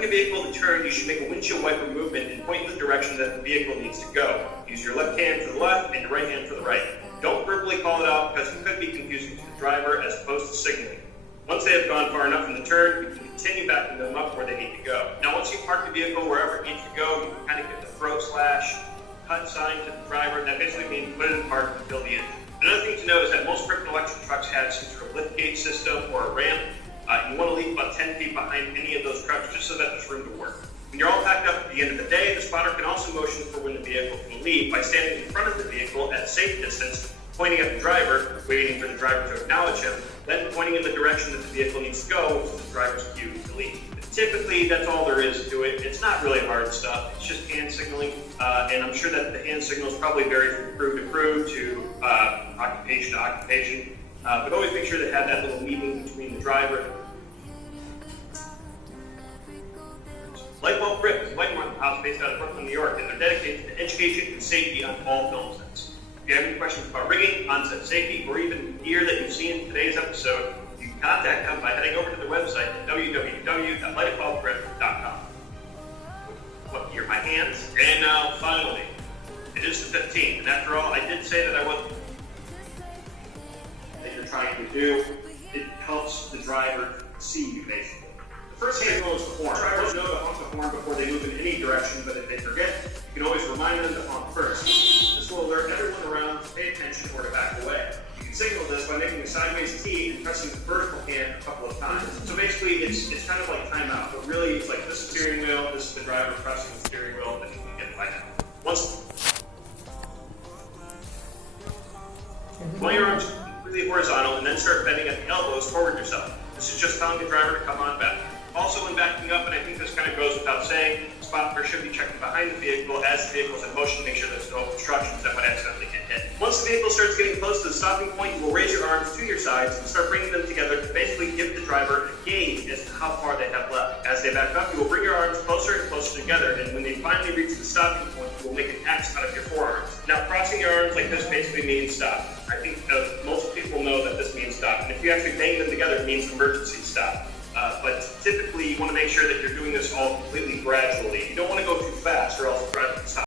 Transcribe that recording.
Expecting a vehicle to turn, you should make a windshield wiper movement and point in the direction that the vehicle needs to go. Use your left hand for the left and your right hand for the right. Don't verbally call it out because it could be confusing to the driver as opposed to signaling. Once they have gone far enough in the turn, you can continue backing them up where they need to go. Now, once you park the vehicle wherever it needs to go, you can kind of get the throat slash cut sign to the driver. That basically means put it in park and fill the engine. Another thing to note is that most Krypton electric trucks have some sort of lift gate system or a ramp. You want to leave about 10 feet behind any of those trucks just so that there's room to work. When you're all packed up at the end of the day, the spotter can also motion for when the vehicle can leave by standing in front of the vehicle at a safe distance, pointing at the driver, waiting for the driver to acknowledge him, then pointing in the direction that the vehicle needs to go, which is the driver's cue to leave. Typically, that's all there is to it. It's not really hard stuff. It's just hand signaling, and I'm sure that the hand signals probably vary from crew to crew to occupation to occupation. But always make sure to have that little meeting between the driver. Light Bulb Grip is a light house based out of Brooklyn, New York, and they're dedicated to education and safety on all film sets. If you have any questions about rigging, on-set safety, or even gear that you've seen in today's episode, you can contact them by heading over to their website at www.lightbulbgrip.com. What gear? My hands. And now, finally, it is the 15th, and after all, I did say that I wasn't that you're trying to do. It helps the driver see you, basically. First signal is the horn. Drivers know to honk the horn before they move in any direction, but if they forget, you can always remind them to honk first. This will alert everyone around to pay attention or to back away. You can signal this by making a sideways T and pressing the vertical hand a couple of times. So basically, it's kind of like timeout, but really it's like this is the steering wheel, this is the driver pressing the steering wheel, and you can get it by now. Point your arms completely horizontal and then start bending at the elbows toward yourself. This is just telling the driver to come on back. Also, when backing up, and I think this kind of goes without saying, the spotter should be checking behind the vehicle as the vehicle is in motion to make sure there's no obstructions that might accidentally get hit. Once the vehicle starts getting close to the stopping point, you will raise your arms to your sides and start bringing them together to basically give the driver a gauge as to how far they have left. As they back up, you will bring your arms closer and closer together, and when they finally reach the stopping point, you will make an X out of your forearms. Now, crossing your arms like this basically means stop. I think most people know that this means stop, and if you actually bang them together, it means emergency stop. But typically, you want to make sure that you're doing this all completely gradually. You don't want to go too fast, or else the driver can stop.